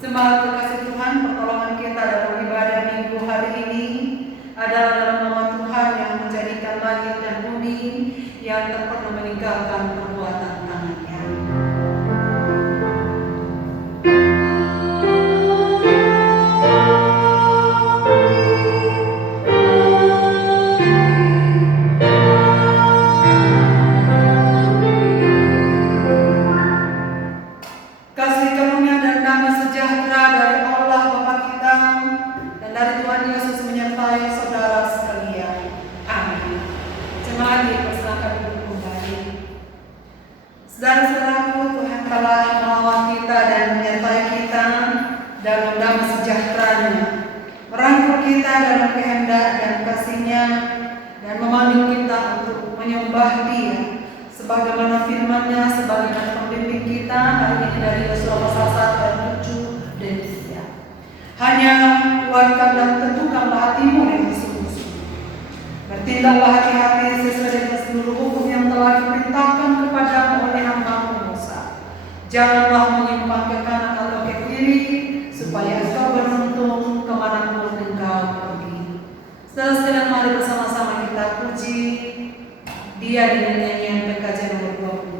Jemaat terkasih Tuhan, pertolongan kita dalam ibadah minggu hari ini adalah dalam nama Tuhan yang menjadikan langit dan bumi, yang tak pernah meninggalkan perbuatan tangannya. Kasih karunia dan damai sejahtera dari Allah Bapa kita dan dari Tuhan Yesus menyertai saudara sekalian. Amin. Jemaat dipersilakan duduk kembali. Saudara-saudaraku, Tuhan telah melawat kita dan menyertai kita dalam damai sejahtera-Nya, merangkul kita dalam kehendak dan kasih-Nya, dan memanggil kita untuk menyembah Dia sebagaimana firman-Nya, sebagaimana pembimbing kita hari ini dari Yosua pasal 1 ayat 7 dan 3. Hanya kuatkan dan tentukanlah hatimu dengan sungguh-sungguh. Bertindaklah hati-hati sesuai dengan seluruh hukum yang telah diperintahkan kepadamu oleh hamba-Mu Musa. Janganlah menyimpang ke kanan atau ke kiri, supaya engkau beruntung kemanapun engkau pergi. Saudara-saudara, mari bersama-sama kita puji Dia dengan nyanyian PKJ nomor 23.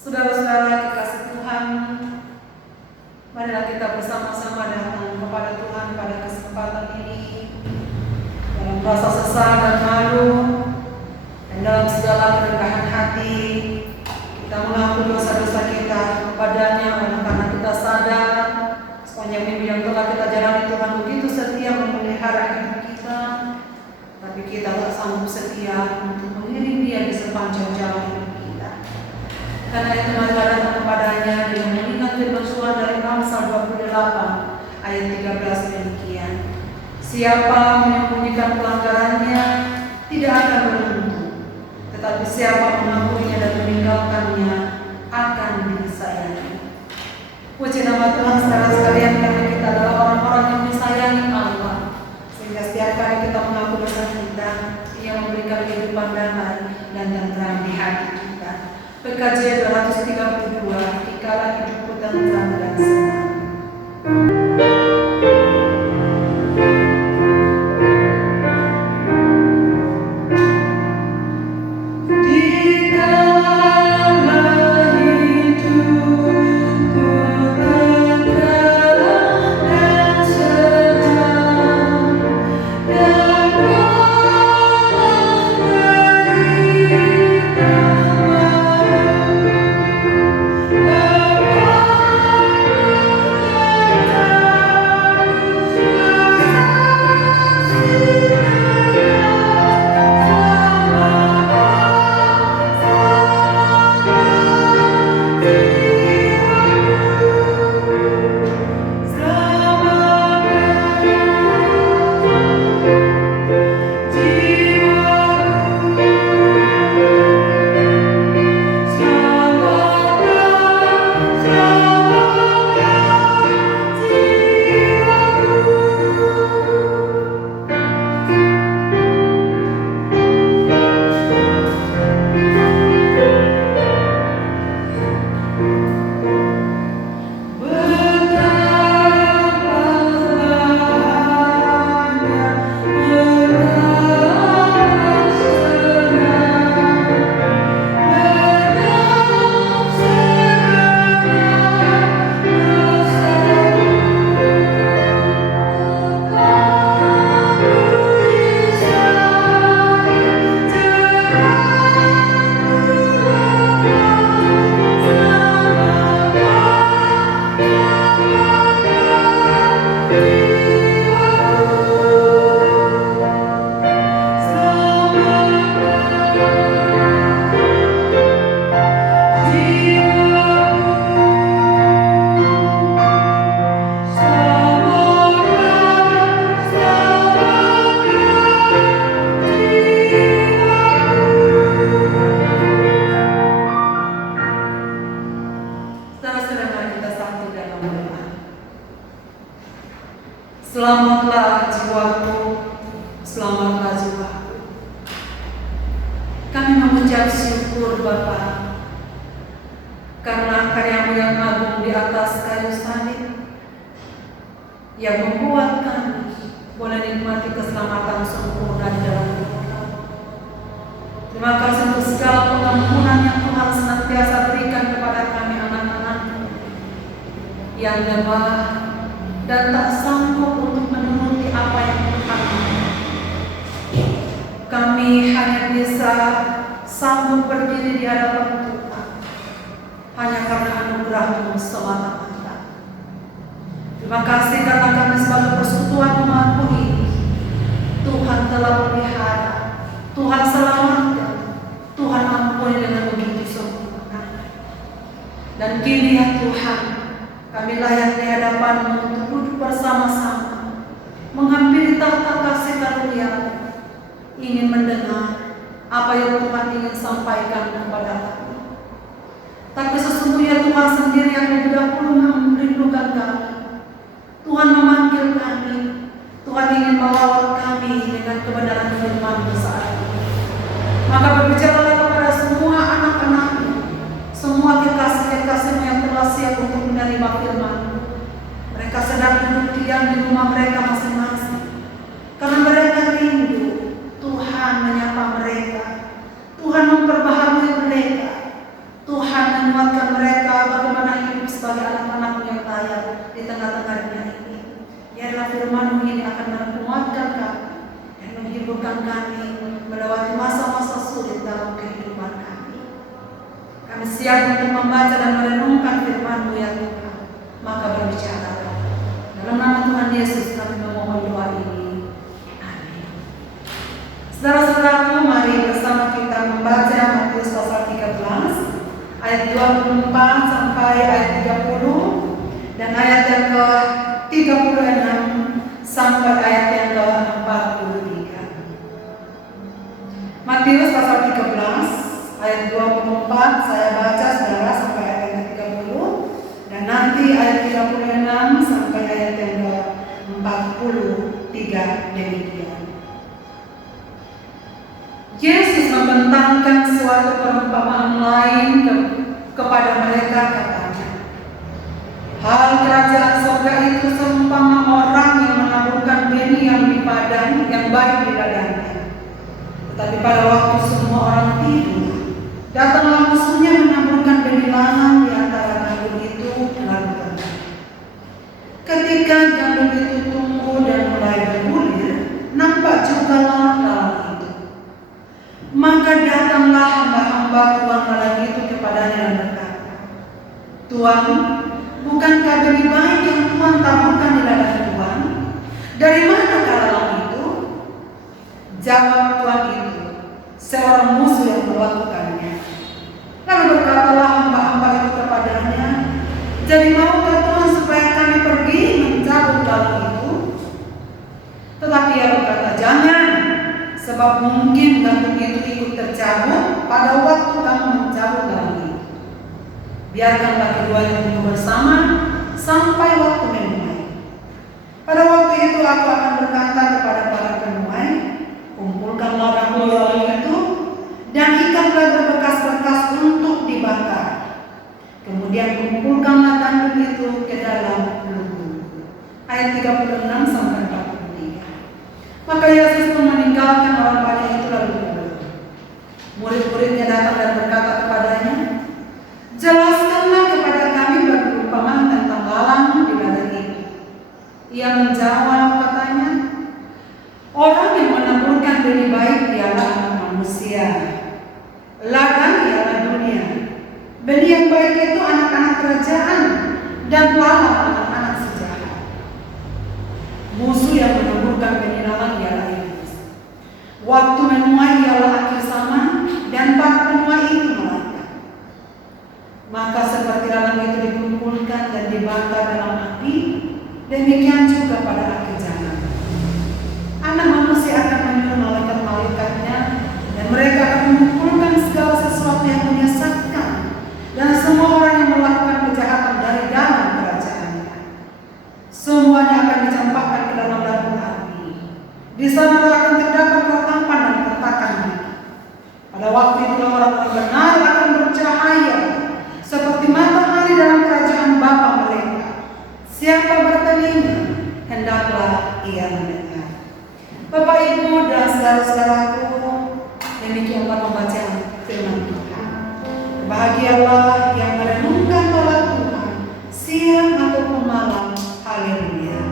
Saudara-saudara kekasih Tuhan, marilah kita bersama-sama datang kepada Tuhan pada kesempatan ini dalam rasa sesal dan malu, dan dalam segala kerendahan hati kita mengaku dosa-dosa kita kepadanya, karena kita sadar sepanjang minggu yang telah kita jalani Tuhan begitu setia memelihara hidup kita, tapi kita tak sanggup setia untuk mengiring Dia di sepanjang jalan hidup kita. Karena itu mari datang kepadanya dengan mengingat firman Tuhan dari Amsal 28 ayat 13 demikian. Siapa menyembunyikan pelanggarannya tidak akan beruntung, tetapi siapa mengakuinya dan meninggalkannya akan disayangi. Puji nama Tuhan saudara sekalian, karena kita adalah orang-orang yang disayangi Allah, sehingga setiap kali kita mengaku dosa kita, Ia memberikan kehidupan damai dan tentram di hati kita. PKJ 232, dikala hidupku tentram dan senang. Kami mengucap syukur Bapa, karena karya-Mu yang agung di atas kayu salib yang membuat kami boleh nikmati keselamatan sempurna di dalam Tuhan. Terima kasih untuk segala pengampunan yang Tuhan senantiasa berikan kepada kami anak-anak-Mu yang lemah dan tak sanggup untuk menuruti apa yang Tuhan mau. Kami hanya bisa sanggup berdiri di hadapan Tuhan hanya karena anugerah-Mu semata-mata. Terima kasih karena kami sebagai persekutuan umat-Mu ini, Tuhan telah pelihara, Tuhan selamatkan, Tuhan ampuni dengan begitu sempurna. Dan kini ya Tuhan, kami layak di hadapan-Mu untuk duduk bersama-sama, menghampiri tahta kasih karunia-Mu, ingin mendengar apa yang Tuhan ingin sampaikan kepada kami. Tapi sesungguhnya Tuhan sendiri yang lebih dahulu merindukan kami. Tuhan memanggil kami, Tuhan ingin melawat kami dengan kebenaran firman-Mu saat ini. Maka berbicaralah kepada semua anak-anak-Mu, semua kekasih-kekasih-Mu yang telah siap untuk menerima firman-Mu. Mereka sedang duduk diam di rumah mereka masing-masing, karena mereka rindu Tuhan menyapa mereka, Tuhan memperbaharui mereka, Tuhan menguatkan mereka bagaimana hidup sebagai anak-anak-Mu yang layak di tengah-tengah dunia ini. Biarlah firman-Mu ini akan menguatkan kami dan menghiburkan kami melewati masa-masa sulit dalam kehidupan kami. Kami siap untuk membaca dan merenungkan firman-Mu ya Tuhan. Maka berbicara. Dalam nama Tuhan Yesus kami memohon doa ini. Amin. Saudara-saudaraku, mari bersama kita membaca Matius pasal 13 ayat 24 sampai ayat 30 dan ayat yang ke-36 sampai ayat yang ke-43. Matius pasal 13 ayat 24 saya baca saudara sampai ayat yang ke-30 dan nanti ayat 36 sampai ayat yang ke-43 demikian. Yesus membentangkan suatu perumpamaan lain kepada mereka, katanya, hal kerajaan surga itu seumpama orang yang menaburkan benih yang di padang yang baik di ladangnya. Tetapi pada waktu semua orang tidur, datanglah musuhnya menaburkan benih lahan di antara gandum itu lalu pergi. Ketika gandum itu tumbuh dan mulai bergulir, nampak jugalah lalang itu. Maka datanglah hamba-hamba tuan lalang itu kepadanya dan berkata, Tuan, bukankah benih baik yang Tuhan taburkan di ladang Tuhan? Dari manakah lalang itu? Jawab tuan itu, seorang musuh yang melakukannya. Lalu berkatalah hamba-hamba itu kepadanya, jadi maukah Tuhan supaya kami pergi mencabut lalang itu? Tetapi ia berkata, jangan, sebab mungkin gandum itu ikut tercabut pada waktu kamu mencabut lalang itu. Biarkanlah keduanya tumbuh bersama sampai waktu menuai. Pada waktu itu aku akan berkata kepada para penuai, kumpulkanlah gandum lalang itu dan ikatlah berbekas-bekas untuk dibakar. Kemudian kumpulkanlah gandum itu ke dalam lumbung. Ayat 36 sampai 43. Maka Yesus pun meninggalkan orang banyak itu lalu pulang. Murid-muridnya datang dan berkata kepadanya, jelaskanlah kepada kami perumpamaan tentang lalang di ladang ini. Ia menjawab, katanya, orang yang menaburkan benih baik ialah anak manusia. Ladang ialah dunia. Benih yang baik itu anak-anak kerajaan dan lalang anak-anak sejahat. Musuh yang menaburkan benih lalang ialah iblis. Waktu menuai ialah akhir zaman dan para penuai itu melangkah. Maka seperti lalang itu dikumpulkan dan dibakar dalam api, demikian juga pada akhir zaman. Anak manusia akan menyuruh malaikat-malaikatnya dan mereka akan mengumpulkan segala sesuatu yang menyesatkan dan semua orang yang melakukan kejahatan dari dalam kerajaannya. Semuanya akan dicampakkan ke dalam dapur api. Di sana akan terdapat ratapan dan kertakan gigi. Pada waktu itu orang-orang benar akan bercahaya seperti matahari dalam kerajaan Bapa mereka. Siapa bertelinga, hendaklah ia mendengar. Bapak, Ibu, dan saudara-saudaraku, demikianlah pembacaan firman Tuhan. Bahagialah yang merenungkan Taurat Tuhan siang ataupun malam. Haleluya.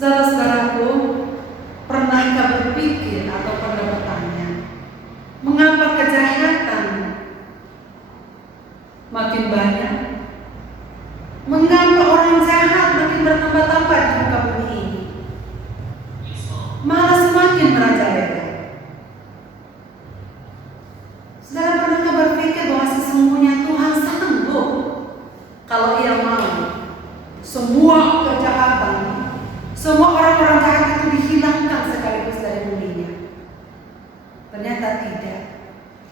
Saudara-saudaraku, pernahkah berpikir atau pernah bertanya, mengapa kejahatan makin banyak? Mengapa orang jahat makin bertambah-tambah di muka bumi ini? Malah semakin merajalela. Saudara, pernahkah berpikir bahwa sesungguhnya Tuhan sanggup kalau Ia mau semua kejahatan, semua orang-orang jahat itu dihilangkan sekaligus dari buminya? Ternyata tidak.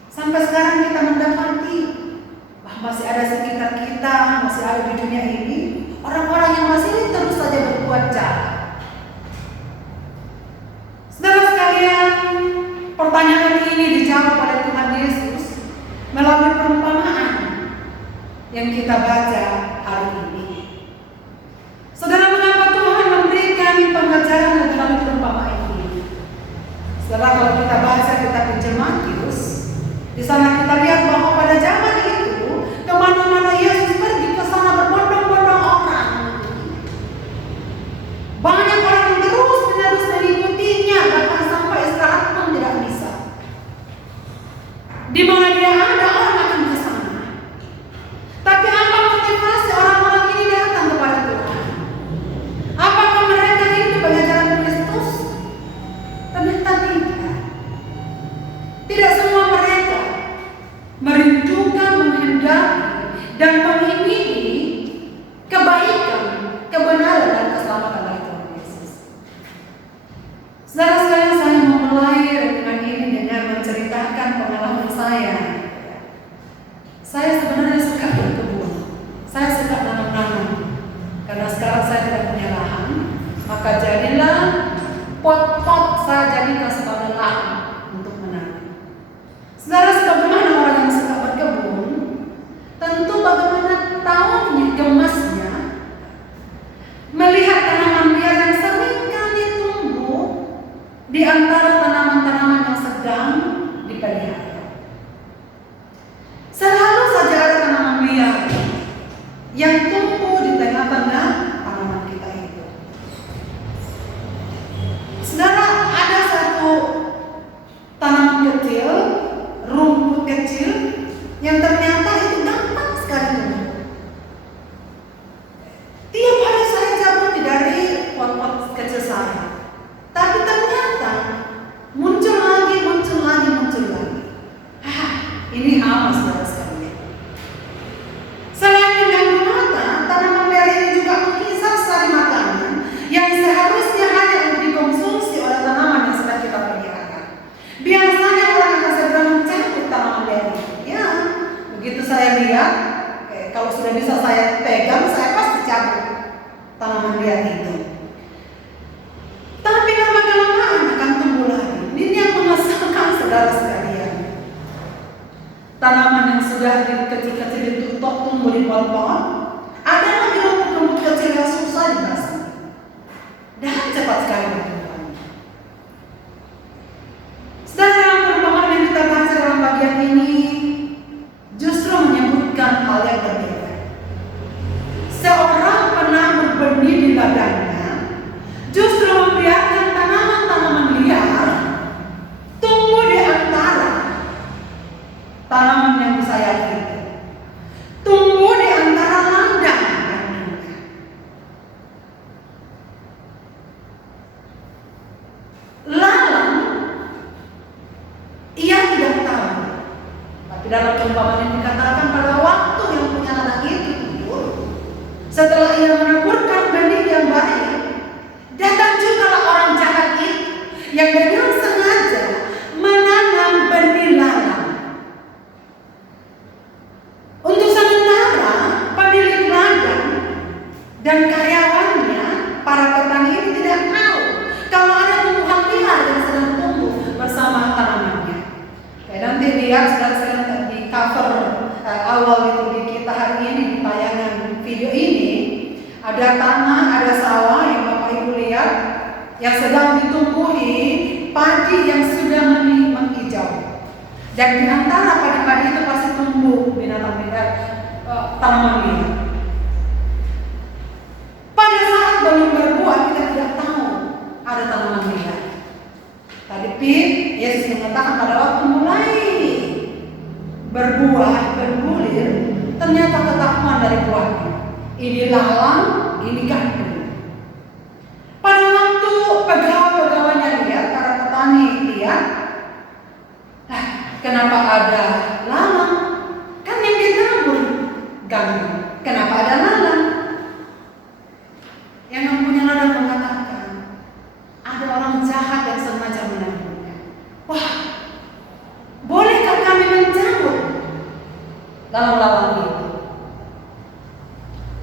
Sampai sekarang kita mendapati bahwa masih ada sekitar kita, masih ada di dunia ini orang-orang yang masih terus saja berbuat jahat. Saudara sekalian, pertanyaan ini dijawab oleh Tuhan Yesus melalui perumpamaan yang kita baca hari ini. Saudara, mengapa Tuhan memberikan pengajaran melalui perumpamaan ini? Saudara, kalau kita baca kitab Injil Matius, di sana kita lihat bahwa pada zaman itu kemana-mana Yesus pergi, ke sana berbondong-bondong orang. Banyak orang yang terus-menerus mengikutinya, bahkan sampai istirahat pun tidak bisa. Di mana dia ada, orang akan ke sana. Tapi apa motivasi orang-orang ini datang kepada Tuhan? Apakah mereka itu pengajaran Kristus? Ternyata tidak. Tidak semua mereka merindukan, menghendaki, dan mengingini kebaikan, kebenaran, dan keselamatan dari Tuhan Yesus. Saudara sekalian, saya mau mulai renungan ini dengan menceritakan pengalaman saya. Saya sebenarnya suka berkebun. Saya suka nanam-nanam. Karena sekarang saya tidak punya lahan, maka jadilah pot-pot saya jadikan sebagai lahan untuk menanam. Saudara, sebagaimana orang yang suka berkebun, tentu bagaimana tahunya, gemasnya melihat tanaman liar yang seringkali tumbuh di antara tanaman-tanaman yang sedang dipelihara. Selalu saja ada tanaman liar yang tumbuh di tengah-tengah tanaman kita itu. Saudara, ada satu tanaman kecil, rumput kecil, yang ternyata itu gampang sekali tumbuh. Tiap hari saya cabut dari pot-pot kecil saya, tapi ternyata muncul lagi. Ini apa, saudara sekalian? Selain mengganggu mata, tanaman liar ini juga menghisap sari makanan yang seharusnya hanya untuk dikonsumsi oleh tanaman yang sedang kita pelihara. Biasanya orang akan segera mencabut tanaman liar itu. Ya, begitu saya lihat, kalau sudah bisa saya pegang, saya pasti cabut tanaman liar itu. Tapi lama-kelamaan akan tumbuh lagi. Ini yang mengesalkan, saudara sekalian. Tanaman yang sudah kecil-kecil ditutup tumbuh di pohon-pohon, ada lagi rumput-rumput kecil yang susah dibasmi dan cepat sekali berkembang. Saudara, dalam perumpamaan yang kita baca dalam bagian ini justru menyebutkan hal yang berbeda. Seorang pernah berbenih di ladangnya dalam perumpamaan yang dikatakan pada waktu yang punya anak itu tidur, setelah ia menaburkan benih yang baik, datang juga orang jahat itu yang dengan sengaja menanam benih lalang. Untuk sementara pemilik ladang dan karyawannya, para petani ini tidak tahu kalau ada tumbuhan liar yang sedang tumbuh bersama tanamannya. Nanti lihat sedang di cover awal itu di kita hari ini di tayangan video ini, ada tanah, ada sawah yang Bapak Ibu lihat yang sedang ditumbuhi padi yang sudah menghijau. Dan di antara padi-padi itu pasti tumbuh tanaman liar. Pada saat belum berbuah kita tidak tahu ada tanaman liar. Tapi Yesus mengatakan pada waktu mulai berbuah, berbulir, ternyata ketahuan dari buahnya. Ini lalang, ini gandum. Pada waktu pegawai-pegawainya lihat, para petani lihat, kenapa ada lalang? Kan yang ditabur gandum. Kenapa ada lalang? Yang mempunyai ladang mengatakan, ada orang jahat yang sengaja menaburnya. Wah, bolehkah kami mencabut lalang-lalang itu?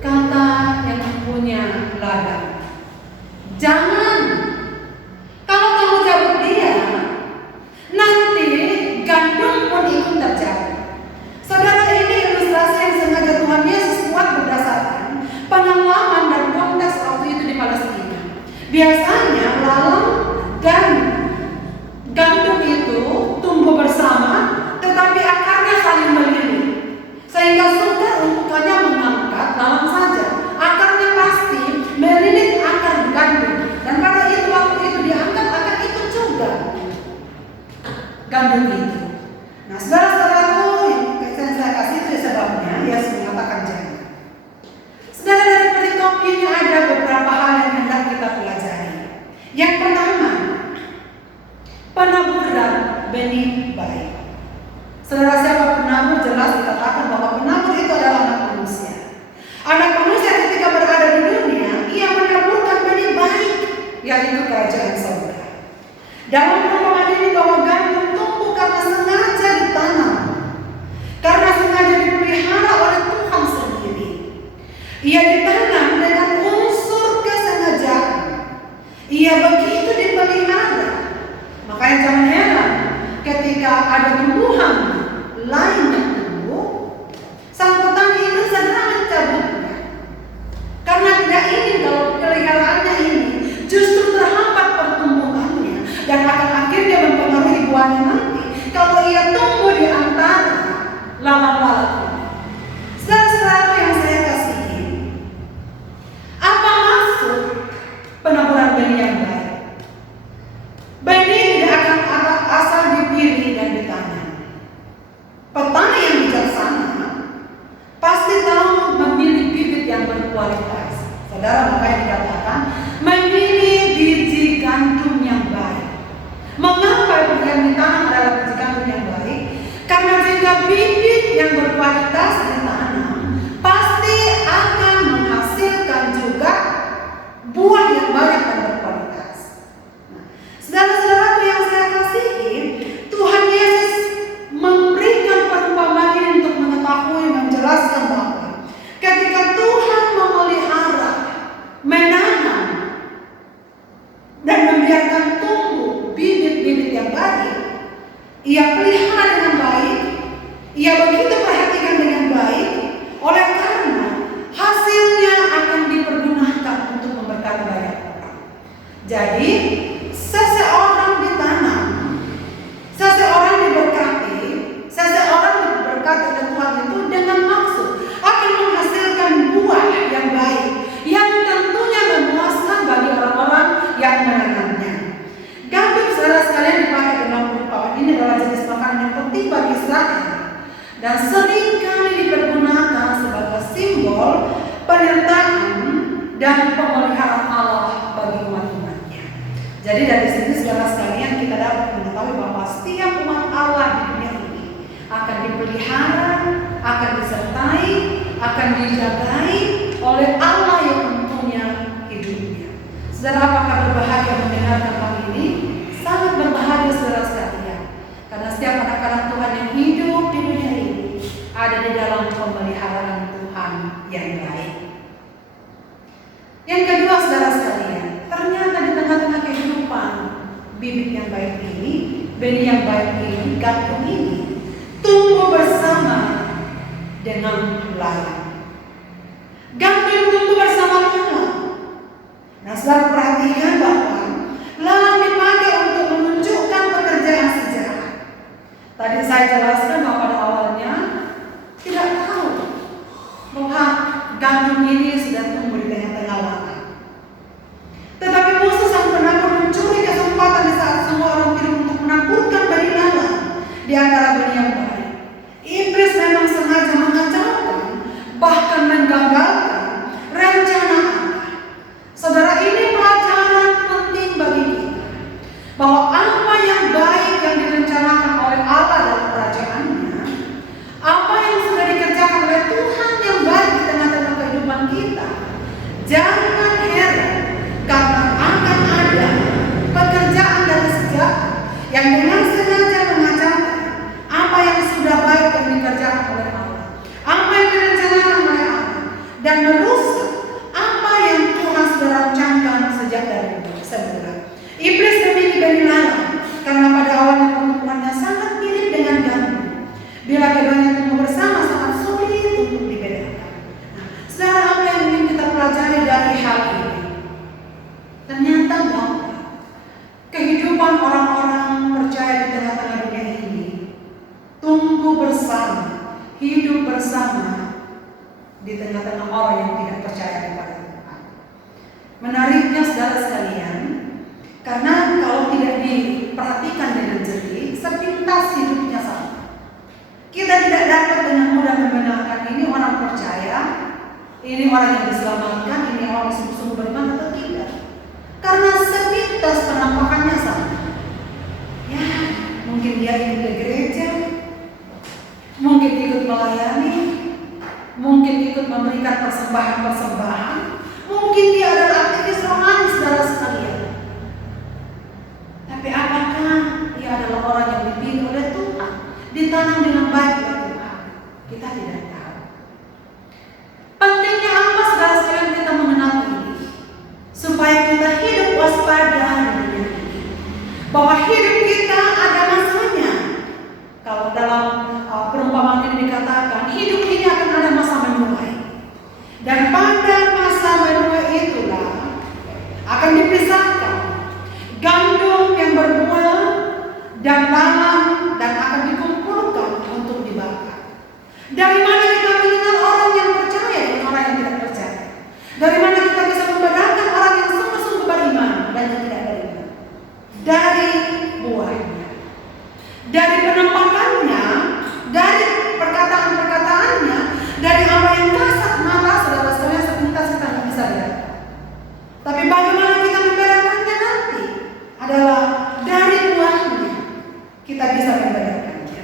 Kata yang punya ladang, jangan. Kalau kamu cabut dia, nanti gandum pun ikut terjatuh. Saudara, ini ilustrasi yang sengaja Tuhan Yesus buat berdasarkan pengalaman dan konteks waktu itu di Palestina. Biasanya lalang dan gandum itu tumbuh bersama, tetapi akarnya saling melilit, sehingga sukar untuk hanya mengangkat lalang saja. Akarnya pasti melilit akar gandum, dan pada itu waktu itu diangkat akar itu juga gandum itu. Nah, saudara-saudaraku, yang saya kasih itu sebabnya Yesus mengatakan jangan. Saudara, dari perikop ini ada beberapa hal yang hendak kita pelajari. Yang pertama, penaburan benih baik. Saudara, siapa penabur? Jelas dikatakan bahwa penabur itu adalah anak manusia. Anak manusia ketika berada di dunia, ia menaburkan benih baik, yaitu kerajaan surga. Dalam perumpamaan ini bahwa gandum tumbuh karena sengaja ditanam, karena sengaja dipelihara oleh Tuhan sendiri. Ia ditanam dengan unsur kesengajaan. Ia begitu dipelihara. Makanya jangan heran ketika ada tumbuhan lain yang tumbuh, sang petani itu segera mencabutnya. Karena tidak ingin kalau peliharaannya ini justru terhambat pertumbuhannya dan akan akhirnya mempengaruhi buahnya nanti kalau ia tumbuh di antara lalang-lalang. Saudara-saudara yang saya kasihi, apa maksud penaburan benih yang baik? Benih tidak akan asal dipilih dan ditanam. Petani yang bijaksana pasti tahu memilih bibit yang berkualitas. Saudara, makanya dikatakan memilih biji gandum yang baik. Mengapa yang ditanam adalah biji gandum yang baik? Karena jika bibit yang berkualitas ditanam, pasti akan menghasilkan juga buah yang banyak dan berkualitas. Saudara-saudaraku yang saya kasihi, Tuhan Yesus memberikan perumpamaan ini untuk mengetahui, menjelaskan bahwa ketika Tuhan memelihara, menanam, dan membiarkan tumbuh bibit-bibit yang baik, ia pelihara dengan baik, ia begitu perhatikan dengan baik, oleh karena hasilnya akan dipergunakan untuk memberkati banyak orang. Jadi, seseorang ditanam, seseorang diberkati, seseorang diberkati oleh Tuhan itu dengan maksud akan menghasilkan buah yang baik, yang tentunya memuaskan bagi orang-orang yang menanamnya. Gandum, saudara sekalian, dipakai dalam perumpamaan ini adalah jenis makanan yang penting bagi Israel dan seringkali dipergunakan sebagai simbol penyertaan dan pemeliharaan Allah bagi umat-umatnya. Jadi dari sini saudara sekalian kita dapat mengetahui bahwa setiap umat Allah di dunia ini akan dipelihara dipelihara, akan disertai, akan dijagai oleh Allah yang mempunya hidupnya. Saudara, apakah berbahagia mendengarkan hal ini? Sangat berbahagia saudara sekalian. Karena setiap anak-anak Tuhan yang hidup di dunia ini ada di dalam pemeliharaan Tuhan yang baik. Yang kedua saudara sekalian, ternyata di tengah-tengah kehidupan bibit yang baik ini, benih yang baik ini, gandum ini tumbuh bersama dengan lalang. Gandum tumbuh bersama lalang. Nah, saudara perhatikan bahwa lalang dipakai untuk menunjukkan pekerjaan sejarah. Tadi saya jelaskan bahwa pada awalnya tidak tahu bahwa gandum ini sudah tumbuh di tengah-tengah lalang. Tetapi musuh sang penakut mencuri kesempatan di saat semua orang tidur untuk menaburkan benih lalang di antara benih yang baik. Iblis memang sengaja mengacaukan, bahkan menggagalkan rencana Allah. Saudara, ini pelajaran penting bagi kita bahwa apa yang baik yang direncanakan oleh Allah dalam kerajaannya, apa yang sudah dikerjakan oleh Tuhan yang baik di tengah-tengah kehidupan kita, jangan heran karena akan ada pekerjaan dari sejarah yang dengan sengaja mengacaukan apa yang sudah baik yang dikerjakan oleh Allah, apa yang direncanakan oleh Allah, dan merusak apa yang Tuhan sudah rancangkan sejak dari semula. Iblis memiliki benih lalang karena pada awalnya pertumbuhannya sangat mirip dengan gandum. Bila keduanya tumbuh bersama sangat sulit untuk dibedakan. Nah, saudara, apa yang ingin kita pelajari dari hal ini? Ternyata bahwa kehidupan orang-orang percaya di tengah-tengah dunia ini tumbuh bersama, hidup bersama di tengah-tengah orang yang tidak percaya kepada Tuhan. Menariknya saudara sekalian, karena kalau tidak diperhatikan dengan jeli, sepintas hidupnya sama. Kita tidak dapat dengan mudah membenarkan ini orang percaya, ini orang yang diselamatkan, ini orang yang sungguh-sungguh beriman atau tidak. Karena sepintas penampakannya sama. Ya, mungkin dia ikut ke gereja, mungkin ikut melayani, mungkin ikut memberikan persembahan-persembahan, mungkin dia adalah aktivis rohani saudara sekalian. Tapi apakah dia adalah orang yang dipilih oleh Tuhan, ditanam dengan baik oleh Tuhan? Kita tidak tahu. Pentingnya apa saudara sekalian kita mengenal ini? Supaya kita hidup waspada di dunia ini. Bahwa hidup kita ada masanya. Kalau dalam perumpamaan ini dikatakan, hidup ini akan ada masa menuai. Dan pada masa menuai itulah akan dipisahkan gandum yang berbuah dan lalang, dan akan dikumpulkan untuk dibakar. Dari mana kita mengenal orang yang percaya dan orang yang tidak percaya? Dari mana kita bisa membedakan orang yang sungguh-sungguh beriman dan yang tidak beriman? Dari buahnya, dari penampakannya, dari perkataan-perkataannya, dari apa yang kasat mata saudara sekalian sepintas kita tidak bisa lihat. Tapi bagaimana kita membedakannya nanti adalah dari buahnya kita bisa membedakannya.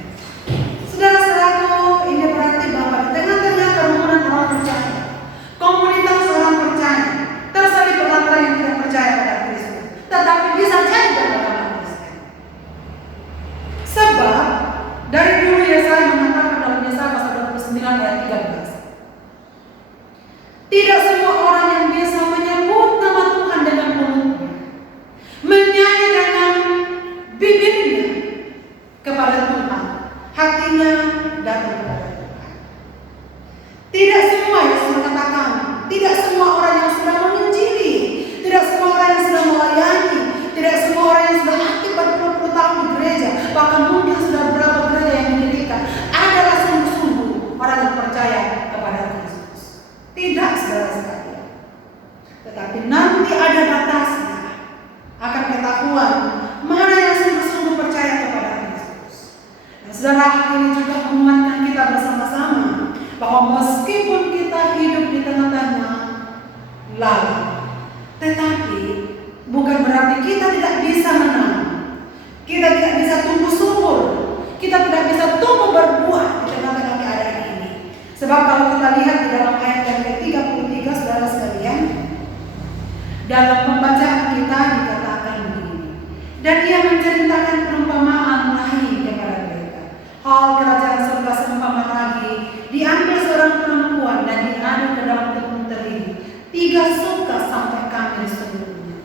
Saudara-saudaraku, ini berarti bahwa di tengah-tengah kerumunan orang percaya, komunitas orang percaya, terselip orang yang tidak percaya pada Kristus, tetapi bisa jadi beragama Kristen. Sebab dari dulu Yesaya mengatakan dalam Yesaya pasal 29 ayat 13, tidak semua orang yang biasa menyebut nama Tuhan dengan mulutnya, menyanyi dengan bibirnya kepada Tuhan, hatinya datang kepada Tuhan. Tidak semua yang sudah mengatakan, tidak semua orang yang sudah menginjili, tidak semua orang yang sudah melayani, tidak semua orang yang sudah aktif berpuluh-puluh tahun di gereja, bahkan mungkin sudah berapa gereja yang didirikan, adalah sungguh-sungguh orang yang percaya kepada Kristus. Tidak, saudara sekalian. Tetapi nanti ada batasnya, akan ketahuan mana yang sungguh-sungguh percaya kepada Kristus. Dan saudara, ini juga menguatkan kita bersama-sama bahwa meskipun kita hidup di tengah-tengah lalang, tetapi bukan berarti kita tidak bisa menanam, kita tidak bisa tumbuh subur, Kita tidak bisa tumbuh berbuah di tengah-tengah keadaan ini. Sebab kalau kita lihat di dalam ayat yang ke-33, saudara sekalian, dalam pembacaan kita dikatakan begini. Dan ia menceritakan perumpamaan lain kepada mereka. Hal kerajaan surga seumpama lagi, diambil seorang perempuan dan diadu ke dalam tepung terigu, 3 suka sampai kami seluruhnya.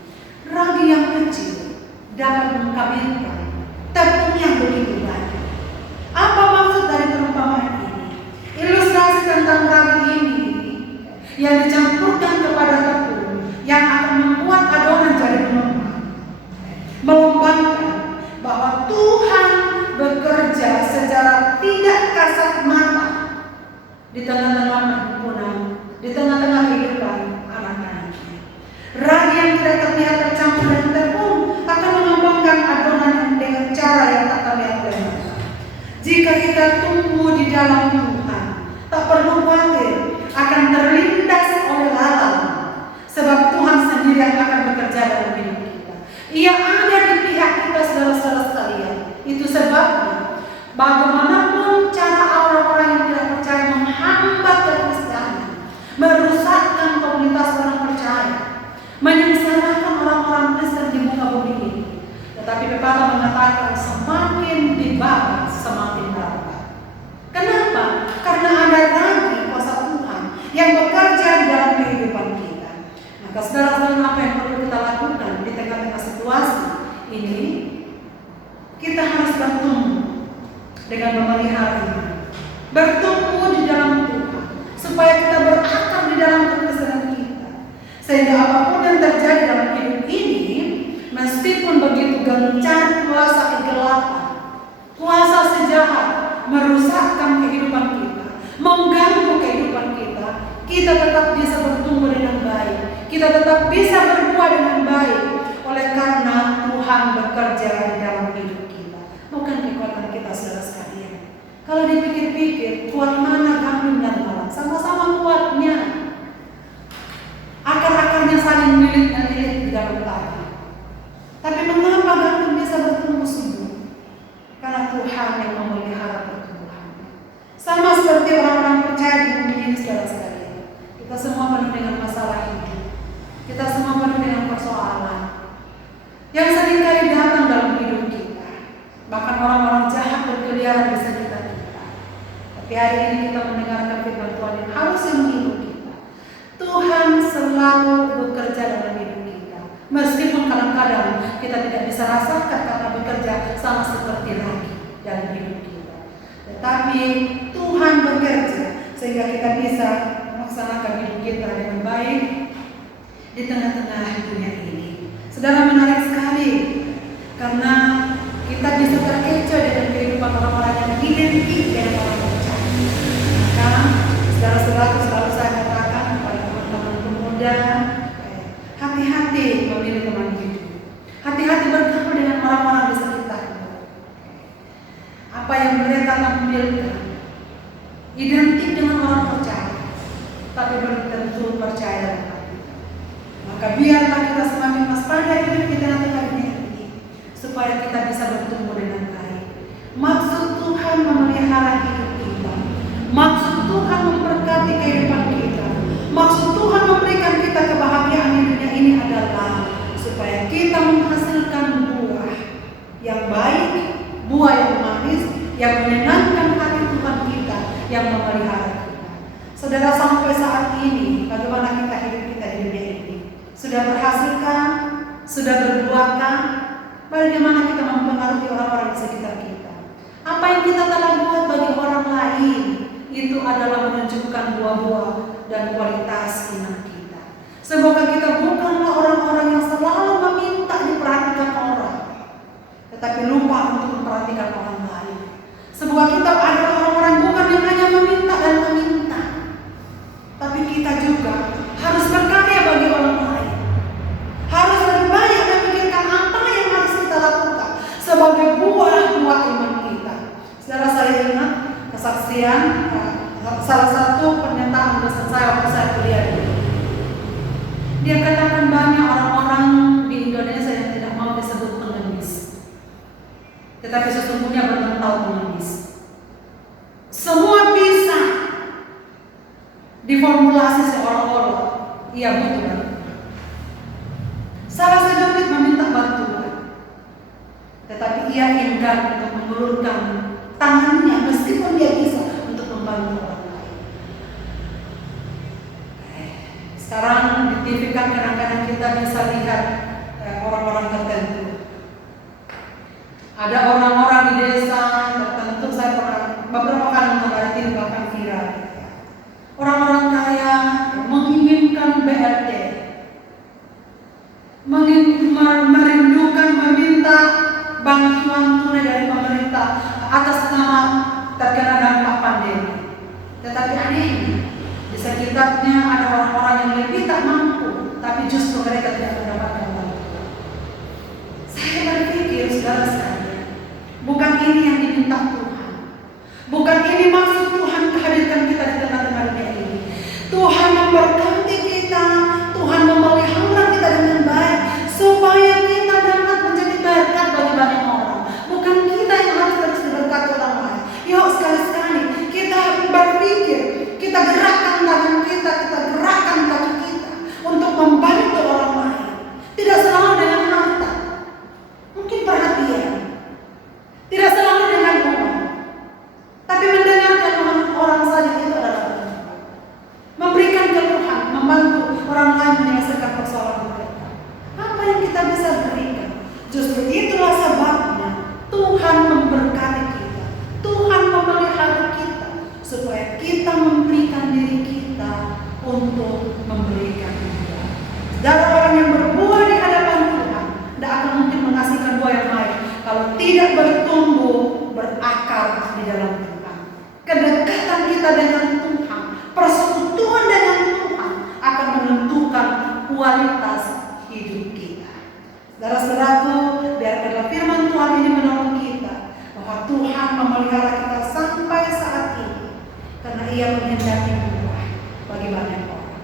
Ragi yang kecil dapat mengkabirkan tepung yang begitu banyak. Apa maksud dari perumpamaan ini? Ilustrasi tentang ragi ini yang dicampurkan kepada tepung yang akan membuat adonan jadi melambangkan bahwa Tuhan bekerja secara tidak kasat mata di tengah-tengah perhimpunan, di tengah-tengah kehidupan anak-anaknya. Ragi yang tidak terlihat tercampur dengan tepung akan melambangkan adonan dengan cara yang tak terlihat oleh mata. Jika kita tumbuh di dalam Tuhan, tak perlu khawatir akan terlindas oleh lalat, sebab Tuhan sendiri yang akan bekerja dalam hidup kita. Ia ada di pihak kita, saudara-saudara sekalian. Itu sebabnya bagaimanapun cara orang-orang yang tidak percaya menghambat kekristenan, merusakkan komunitas orang percaya, menyengsarakan orang-orang Kristen di muka bumi ini. Tetapi pepatah mengatakan semakin dibakar semakin rapat. Kenapa? Karena ada lagi kuasa Tuhan yang bekerja di dalam kehidupan kita. Maka saudara-saudara, apa yang perlu kita lakukan di tengah-tengah situasi ini? Kita harus bertumbuh dengan memelihara iman, bertumbuh di dalam Tuhan, supaya kita berakar di dalam kekristenan kita, sehingga apapun yang terjadi dalam hidup ini, meskipun begitu gencar kuasa kegelapan, kuasa sejahat merusakkan kehidupan kita, mengganggu kehidupan kita, kita tetap bisa bertumbuh dengan baik, kita tetap bisa berbuah dengan baik, oleh karena Tuhan bekerja di dalam hidup kita, bukan kekuatan kita, saudara sekalian. Kalau dipikir-pikir, kuat mana gandum dan malam, sama-sama kuatnya. Akar-akarnya saling melilit di dalam tanah. Tapi mengapa gandum bisa bertumbuh subur? Karena Tuhan yang memelihara pertumbuhannya. Sama seperti orang-orang percaya di bumi ini, saudara sekalian. Kita semua penuh dengan masalah hidup. Kita semua penuh dengan persoalan yang seringkali datang dalam hidup kita. Bahkan orang-orang jahat berkeliaran di sekitar kita. Tapi hari ini kita mendengarkan firman Tuhan yang harusnya menghibur kita. Tuhan selalu bekerja dalam hidup kita. Meskipun kadang-kadang kita tidak bisa rasakan karena bekerja sama seperti lagi dalam hidup kita. Tetapi Tuhan bekerja sehingga kita bisa melaksanakan hidup kita dengan baik di tengah-tengah dunia ini. Saudara, menarik sekali karena kita bisa terkecoh dengan kehidupan orang-orang yang identik dengan orang percaya. Maka saudara-saudara, selalu saya katakan kepada teman-teman pemuda, hati-hati memilih teman hidup. Hati-hati bergaul dengan orang-orang di sekitarmu. Apa yang mereka tampilkan identik dengan orang percaya, tapi belum tentu percaya dalam hati. Maka biarlah kita semakin waspada hidup di tengah-tengah dunia ini, supaya kita bisa bertumbuh dengan baik. Maksud Tuhan memelihara hidup kita, maksud Tuhan memberkati kehidupan kita, maksud Tuhan memberikan kita kebahagiaan di dunia ini adalah supaya kita menghasilkan buah yang baik, buah yang manis, yang menyenangkan hati Tuhan kita, yang memelihara kita. Saudara, sampai saat ini bagaimana kita hidup kita di dunia ini? Sudah berhasilkah? Sudah berbuahkah? Bagaimana kita mempengaruhi orang-orang di sekitar kita? Apa yang kita telah buat bagi orang lain itu adalah menunjukkan buah-buah dan kualitas iman kita. Semoga kita bukanlah orang-orang yang selalu meminta diperhatikan orang, tetapi lupa untuk memperhatikan orang lain. Semoga kita adalah orang-orang bukan yang hanya meminta dan meminta, tapi kita juga harus berkarya bagi orang lain. Harus lebih banyak memikirkan apa yang harus kita lakukan sebagai buah-buah iman kita. Saudara, saya ingat kesaksian salah satu pernyataan dosen saya waktu saya kuliah dulu. Dia katakan banyak orang-orang di Indonesia yang tidak mau disebut pengemis. tetapi sesungguhnya bermental menangis. Semua bisa diformulasi seolah-olah ia butuh bantuan. Salah sedikit meminta bantuan, tetapi ia enggan untuk mengulurkan tangannya meskipun dia bisa untuk membantu orang lain. Sekarang di TV kan kadang-kadang kita bisa lihat orang-orang tertentu. Ada orang-orang di desa tertentu, saya pernah beberapa kali mengenai ini bahkan viral. Orang-orang kaya menginginkan BLT, merindukan meminta bantuan tunai dari pemerintah atas nama terkena dampak pandemi. Tetapi anehnya di sekitarnya ada orang-orang yang lebih tak mampu, tapi justru mereka tidak mendapatkan bantuan. Saya berpikir, saudara sekalian, bukan ini yang diminta Tuhan. Bukan ini maksud Tuhan menghadirkan kita di tengah-tengah dunia ini. Tuhan memberkati kita, Tuhan memelihara kita dengan baik supaya kita dapat menjadi berkat bagi banyak orang. Bukan kita yang harus terus diberkati orang lain. Yuk sekali-sekali kita berpikir, kita gerakkan tangan kita gerakkan kaki kita untuk membantu orang lain. Tidak selalu dengan harta, mungkin perhatian, tidak selalu dengan uang, tapi mendengarkan orang saja itu adalah berkat. Memberikan keluhan, membantu orang lain menyelesaikan persoalan mereka. Apa yang kita bisa berikan? Justru itulah sebabnya Tuhan memberkati kita, Tuhan memelihara kita, supaya kita memberikan diri kita untuk memberikan dia. Dan orang yang berbuah di hadapan Tuhan tidak akan mungkin menghasilkan buah yang baik kalau tidak bertumbuh berakar di dalam Tuhan. Kedekatan kita dengan Tuhan, persekutuan dengan Tuhan akan menentukan kualitas hidup kita. Saudara-saudaraku, biarkanlah firman Tuhan ini menolong kita bahwa Tuhan memelihara kita sampai saat ini karena Ia menghendaki buah bagi banyak orang.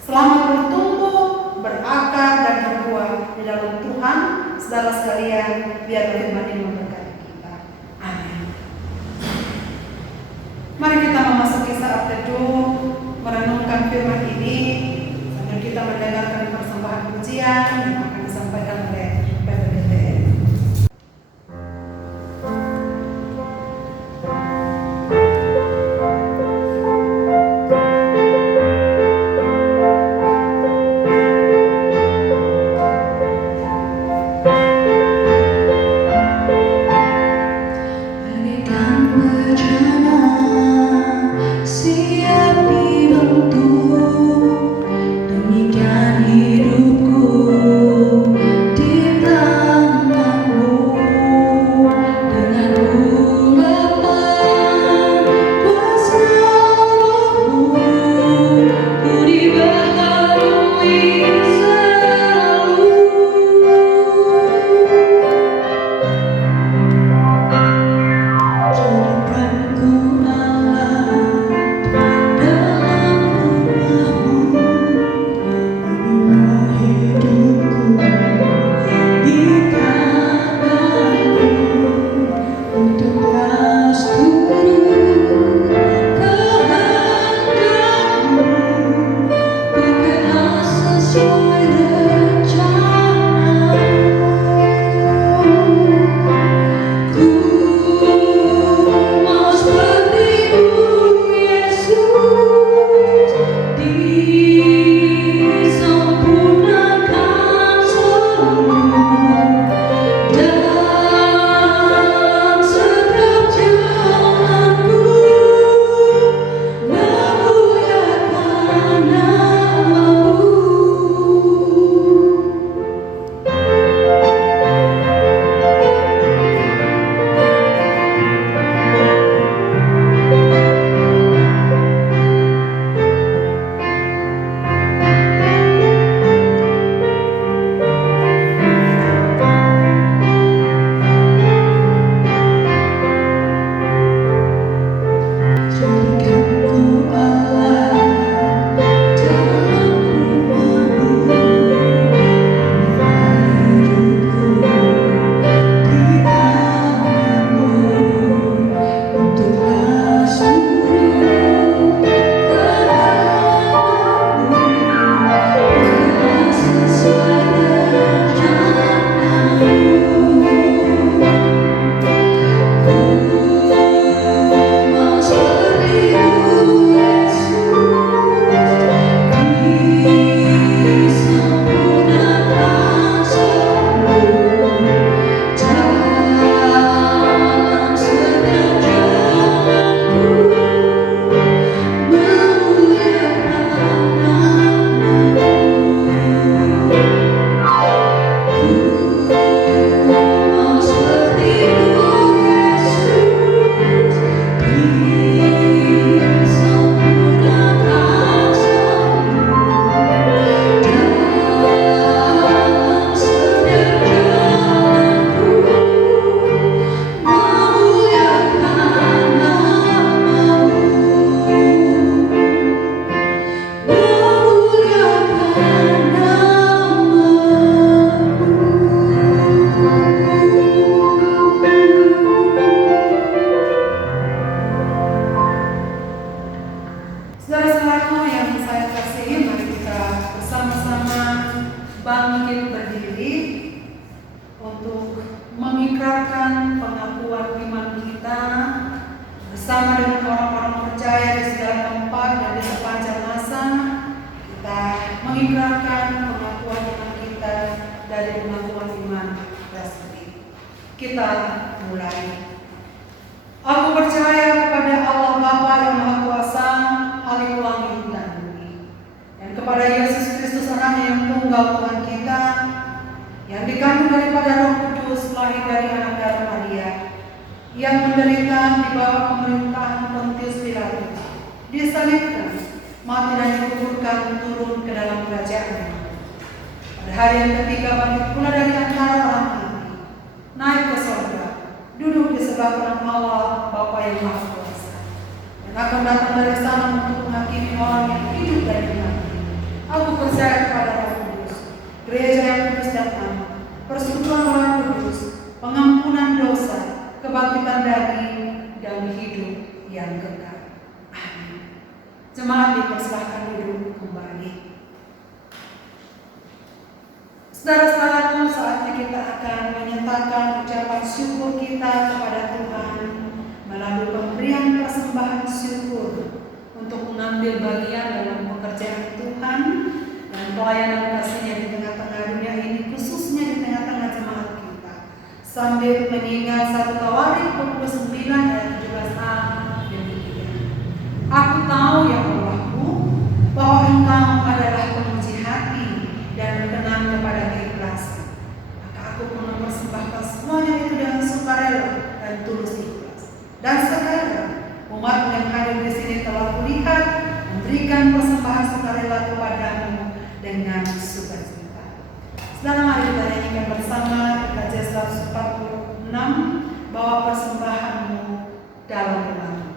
Selamat bertumbuh, berakar dan berbuah di dalam Tuhan. Saudara sekalian, biar firman ini memberkati kita. Amin. Mari kita memasuki saat teduh, merenungkan firman ini sambil kita mendengarkan persembahan pujian yang akan disampaikan oleh PPGTN. Kita mulai. Aku percaya kepada Allah Bapa yang Maha Kuasa, Khalik langit dan bumi, dan kepada Yesus Kristus Anaknya yang tunggal Tuhan kita, yang dikandung daripada Roh Kudus, lahir dari anak darah Maria, yang menderita di bawah pemerintahan Pontius Pilatus, disalibkan, mati dan dikuburkan, turun ke dalam kerajaan. Pada hari yang ketiga bangkit pula dari antara orang mati, naik ke surga, duduk di sebelah kanan Allah Bapa yang Maha Kuasa, dan akan datang dari sana untuk menghakimi orang yang hidup dan yang mati. Aku percaya kepada Roh Kudus, gereja yang kudus dan aman, persekutuan orang kudus, pengampunan dosa, kebangkitan daging, dan hidup yang kekal. Amin. Jemaat dipersilahkan duduk kembali. Saudara-saudaraku, saatnya kita akan menyatakan ucapan syukur kita kepada Tuhan melalui pemberian persembahan syukur untuk mengambil bagian dalam pekerjaan Tuhan dan pelayanan kasih-Nya di tengah-tengah dunia ini, khususnya di tengah-tengah jemaat kita. Sambil mengingat 1 Tawarik 29 ayat 17a demikian. Aku tahu ya Allahku, bahwa Engkau adalah pemuji hati dan berkenan kepada keikhlasan. Maka aku pun mempersembahkan semuanya itu dengan sukarela dan tulus ikhlas. Dan sekarang umat yang hadir di sini telah kulihat memberikan persembahan sukarela kepadamu dengan sukacita. Saudara, mari kita nyanyikan bersama PKJ 146, bawa persembahanmu dalam rumah Tuhan.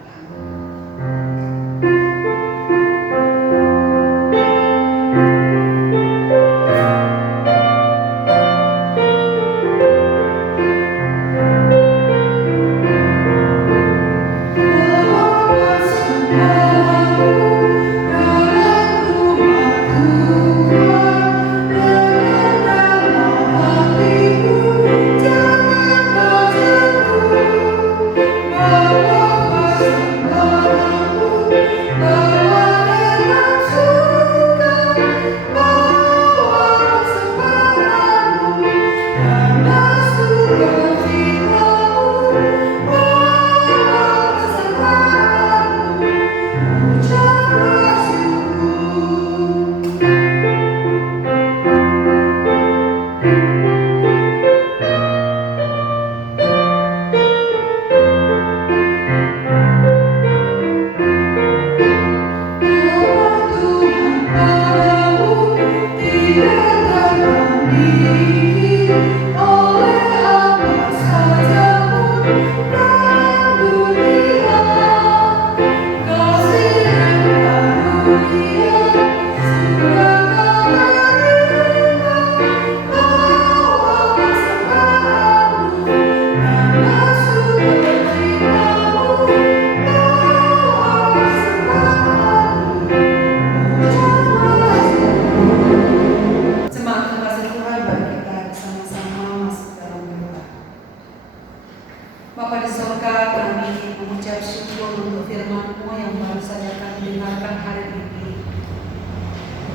Bapa di surga, kami mengucap syukur untuk firman-Mu yang baru saja kami dengarkan hari ini.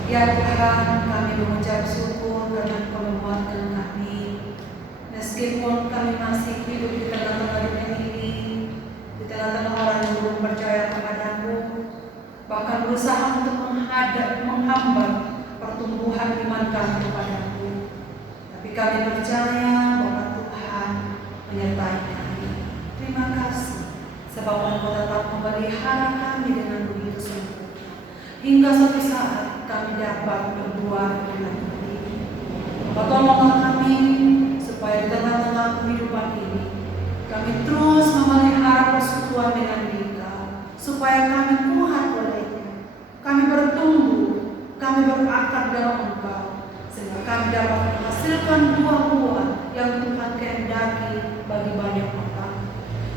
Ya Tuhan, kami mengucap syukur karena Engkau menguatkan kami. Meskipun kami masih hidup di tengah-tengah dunia ini, di tengah-tengah orang yang belum percaya kepadamu, bahkan berusaha untuk menghambat pertumbuhan iman kami kepadamu. Tapi kami percaya bahwa Tuhan menyertai kami. Terima kasih, sebab Engkau tetap memelihara kami dengan begitu sempurna, hingga suatu saat kami dapat berbuat dengan baik. Tolonglah kami, supaya di tengah-tengah kehidupan ini, kami terus memelihara persekutuan dengan Engkau, supaya kami kuat olehnya, kami bertumbuh, kami berakar dalam Engkau, sehingga kami dapat menghasilkan buah-buah yang Tuhan kehendaki bagi banyak orang.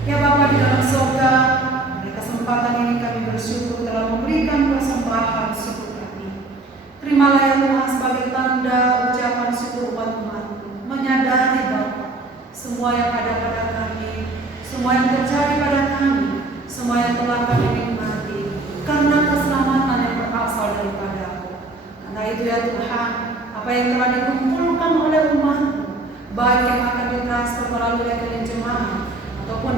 Ya Bapa di dalam surga, pada kesempatan ini kami bersyukur telah memberikan persembahan syukur kami. Terimalah ya Tuhan sebagai tanda ucapan syukur umat-Mu, menyadari Bapa semua yang ada pada kami, semua yang terjadi pada kami, semua yang telah kami nikmati, karena keselamatan yang berasal daripada-Mu. Karena itu ya Tuhan, apa yang telah dikumpulkan oleh umat-Mu, baik yang akan diterapkan ditransfer melalui rekening jemaah ataupun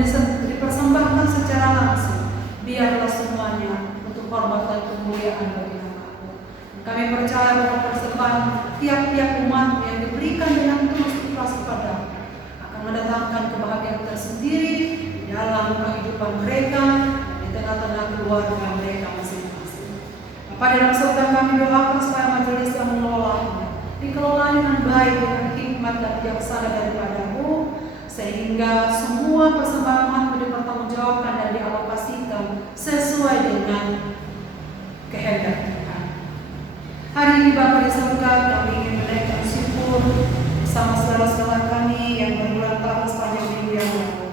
dipersembahkan secara langsung, biarlah semuanya untuk hormat dan kemuliaan bagi nama-Mu. Kami percaya bahwa persembahan tiap-tiap umat yang diberikan dengan tulus ikhlas kepada-Mu akan mendatangkan kebahagiaan tersendiri di dalam kehidupan mereka, di tengah-tengah keluarga mereka masing-masing. Bapa dalam surga, kami doakan supaya majelis yang mengelolanya dikelola dengan baik, dengan hikmat dan bijaksana daripada-Mu, sehingga semua persembahan umat-Mu dipertanggungjawabkan dan dialokasikan sesuai dengan kehendak Tuhan. Hari ini Bapa di surga, kami ingin menaikkan syukur bersama saudara-saudara kami yang berulang tahun sepanjang minggu yang lalu.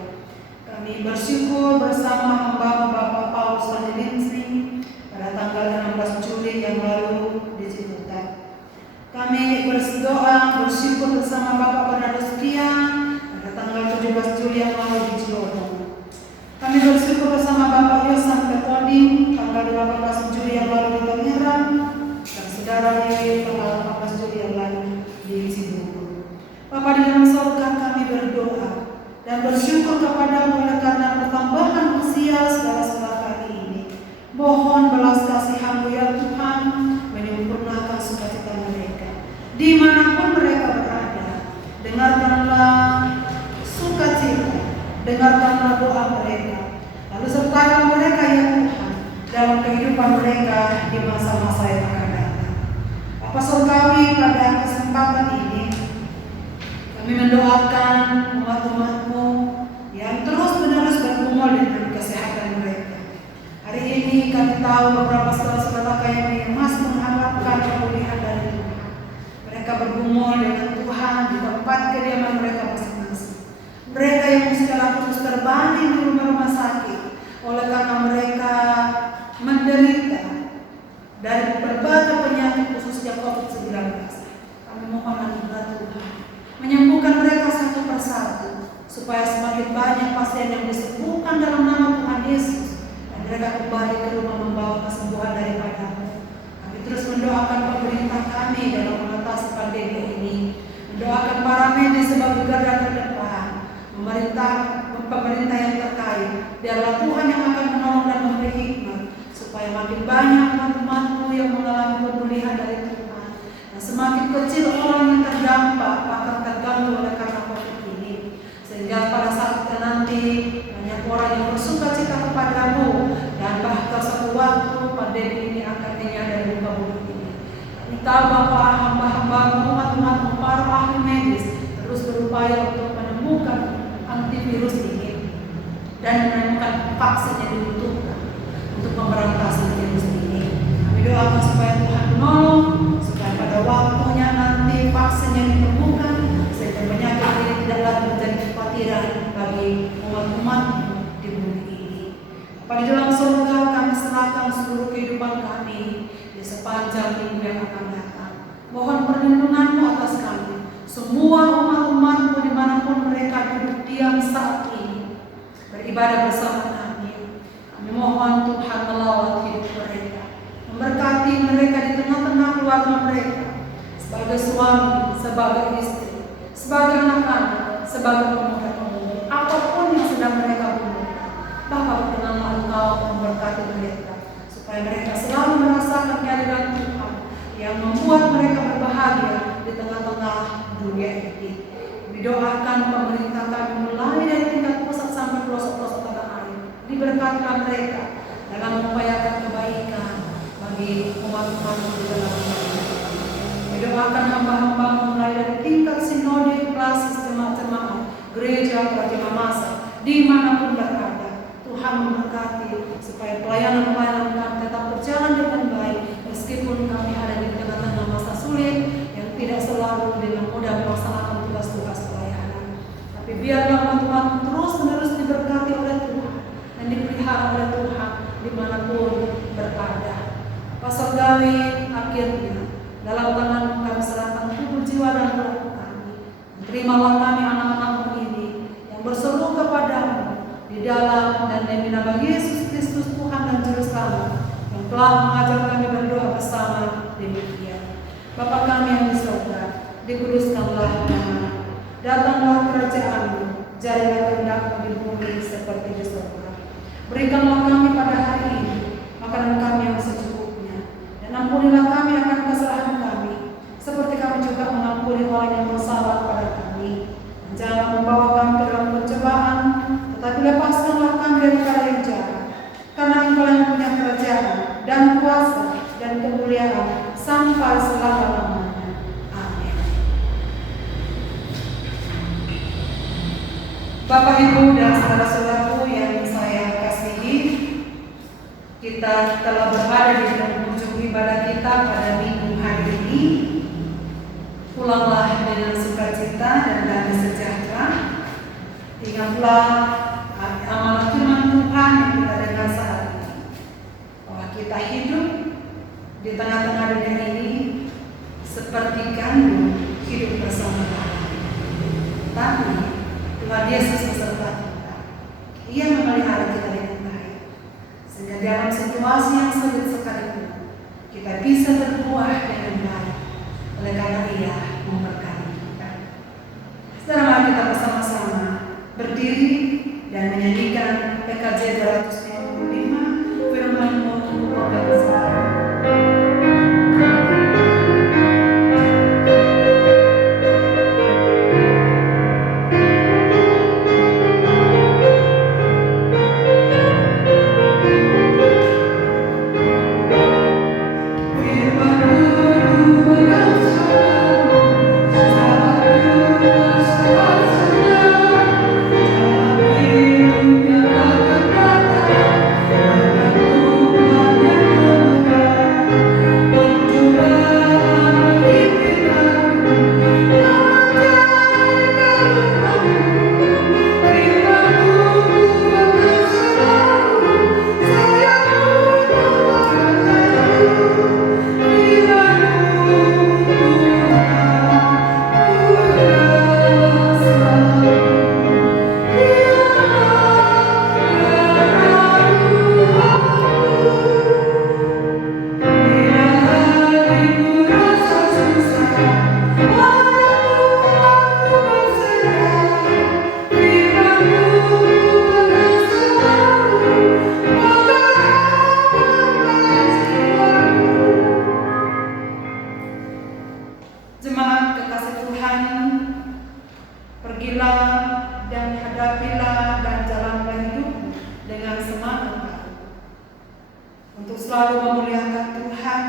Kami bersyukur bersama hamba Bapak Paulus Panjelinsing pada tanggal 16 Juli yang lalu di Ciputat. Kami berdoa bersyukur bersama Bapak Bernardus Kian pada tanggal 17 Juli yang lalu di Cilodong. Kami bersyukur bersama Bapak Yosan Ketodim tanggal 18 Juli yang lalu di Tangerang, dan saudara Dewi tanggal 18 Juli yang lalu di Cibubur. Bapak di dalam surga, kami berdoa dan bersyukur kepada-Mu oleh karena pertambahan usia saudara-saudara kami ini. Mohon belas kasihan-Mu ya Tuhan, menyempurnakan sukacita mereka dimanapun mereka berada. Dengarkanlah sukacita, dengarkanlah doa mereka, lalu sertakan mereka ya Tuhan dalam kehidupan mereka di masa-masa yang akan datang. Bapa surgawi, pada kesempatan ini kami mendoakan umat-umat-Mu yang terus-menerus bergumul dengan kesehatan mereka. Hari ini kami tahu beberapa saudara-saudara kami yang masih mengharapkan pemulihan dari Tuhan. Mereka bergumul dengan Tuhan di tempat kediaman mereka masing-masing. Mereka yang secara khusus terbanding di rumah sakit oleh karena mereka menderita dari berbagai penyakit khususnya COVID-19. Kami mohon anugerah Tuhan menyembuhkan mereka satu persatu, supaya semakin banyak pasien yang disembuhkan dalam nama Tuhan Yesus, dan mereka kembali ke rumah membawa kesembuhan daripada-Mu. Kami terus mendoakan pemerintah kami dalam mengatasi pandemi ini, mendoakan para medis sebagai garda terdepan, pemerintah yang terkait. Biarlah Tuhan yang akan menolong dan memberi hikmat, supaya makin banyak umat-umat-Mu yang mengalami pemulihan dari Tuhan. Semakin kecil orang yang terdampak akan terganggu oleh karena COVID ini, sehingga pada saat kita nanti banyak orang yang bersuka cita kepada-Mu, dan bahkan suatu waktu pandemi ini akan lenyap dari muka bumi ini. Kami tahu bahwa hamba-hamba-Mu, umat-umat-Mu, para ahli medis terus berupaya untuk menemukan antivirus ini dan menemukan vaksin yang dibutuhkan untuk memberantas virus ini. Kami doakan supaya Tuhan menolong, pada waktunya nanti vaksin yang ditemukan, sehingga penyakit ini tidak lagi menjadi kekhawatiran bagi umat-umat di bumi ini. Pada dalam surga, kami serahkan seluruh kehidupan kami di sepanjang minggu yang akan datang. Mohon perlindungan-Mu atas kami, semua umat-umat-Mu dimanapun mereka duduk diam saat ini, beribadah bersama kami. Kami mohon Tuhan melawat hidup mereka, memberkati mereka di tengah-tengah keluarga mereka, sebagai suami, sebagai istri, sebagai anak-anak, sebagai pemuda-pemudi, apapun yang sedang mereka butuhkan. Bapa, berkenanlah Engkau memberkati mereka, supaya mereka selalu merasakan kehadiran Tuhan yang membuat mereka berbahagia di tengah-tengah dunia ini. Didoakan pemerintah kami mulai dari tingkat pusat sampai pelosok-pelosok tanah air, diberkatilah mereka dalam mengupayakan kebaikan bagi umat-umat di dalam dunia. Didoakan hamba-hamba-Mu mulai dari tingkat sinode, klasis, jemaat-jemaat, gereja, pratima masa, dimanapun berada. Tuhan memberkati supaya pelayanan-pelayanan kami tetap berjalan dengan baik, meskipun kami ada di tengah-tengah masa sulit yang tidak selalu dengan mudah melaksanakan tugas-tugas pelayanan. Tapi biarlah umat-umat terus-menerus diberkati oleh Tuhan dan dipelihara oleh Tuhan dimanapun berada. Pak Surgawi, akhirnya dalam tangan-Mu kami serahkan tubuh, jiwa, dan roh kami. Terimalah kami anak-anak-Mu ini yang berseru kepada-Mu di dalam dan demi nama Yesus Kristus Tuhan dan Juru Selamat yang telah mengajar kami berdoa bersama demikian. Bapa kami yang di surga, dikuduskanlah nama-Mu, Datanglah kerajaan-Mu, jadilah kehendak-Mu di bumi seperti di surga. Berikanlah kami pada hari ini makanan kami yang secukupnya, dan ampunilah kami akan kesalahan kami, seperti kami juga mengampuni orang yang bersalah pada kami. Dan jangan membawa kami ke dalam pencobaan, tetapi lepaskanlah kami daripada yang jahat. Karena Engkau yang punya kerajaan dan kuasa dan kemuliaan sampai selama-lamanya. Amin. Bapak, Ibu, dan saudara-saudaraku yang saya kasihi, kita telah berada di penghujung ibadah kita pada minggu hari ini. Pulanglah dengan sukacita dan damai sejahtera. Ingatlah amanat firman Tuhan yang kita dengar saat ini, bahwa kita hidup di tengah-tengah dunia ini seperti gandum hidup bersama Allah. Tapi Tuhan Yesus beserta kita. Ia memelihara kita dengan baik, sehingga dalam situasi yang sulit sekalipun kita bisa berbuah dengan baik, oleh karena Ia memberkati kita. Sekarang mari kita bersama-sama berdiri dan menyanyikan PKJ 255 firman-Mu Bapa besar. Jemaat kekasih Tuhan, pergilah dan hadapilah dan jalanlah hidup dengan semangat baru, untuk selalu memuliakan Tuhan,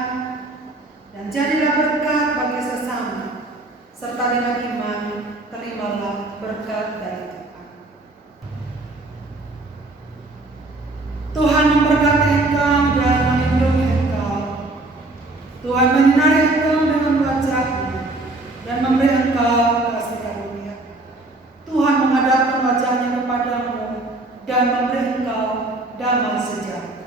dan jadilah berkat bagi sesama, serta dengan iman terimalah berkat dari Tuhan. Tuhan memberkati engkau dan melindungi engkau. Tuhan menyinari engkau dengan wajah-Nya dan memberi engkau kasih karunia. Tuhan menghadapkan wajah-Nya kepadamu dan memberi engkau damai sejahtera.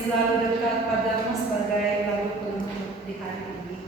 Selalu dekat padamu sebagai lagu penutup di hari ini.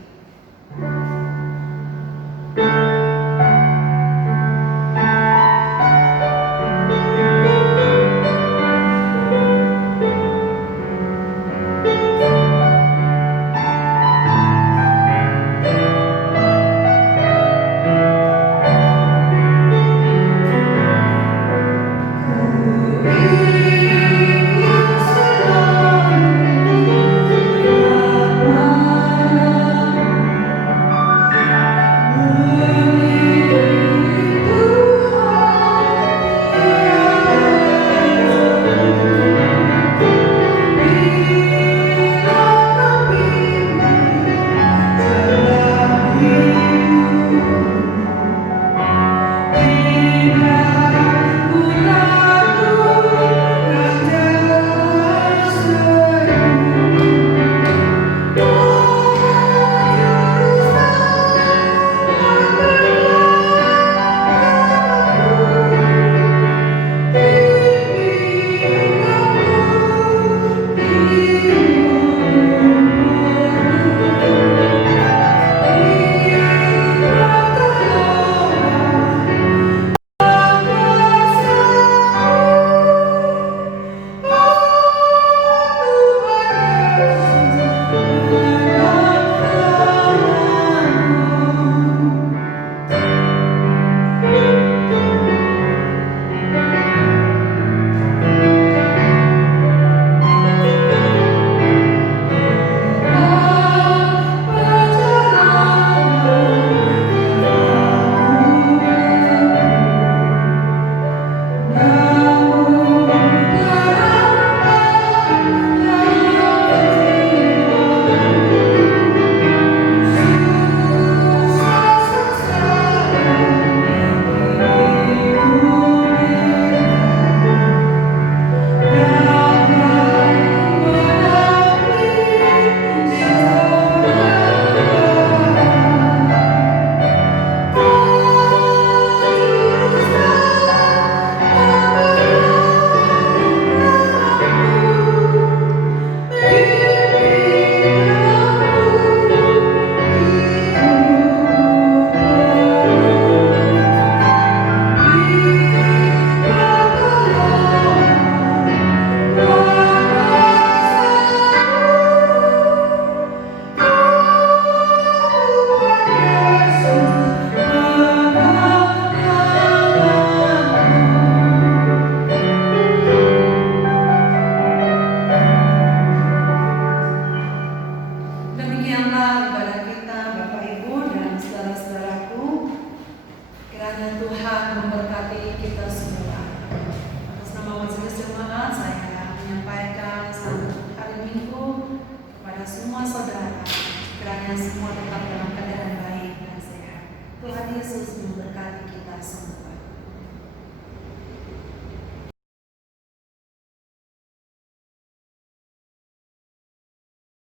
kami semua tetap dalam keadaan baik dan sehat. Tuhan Yesus memberkati kita semua.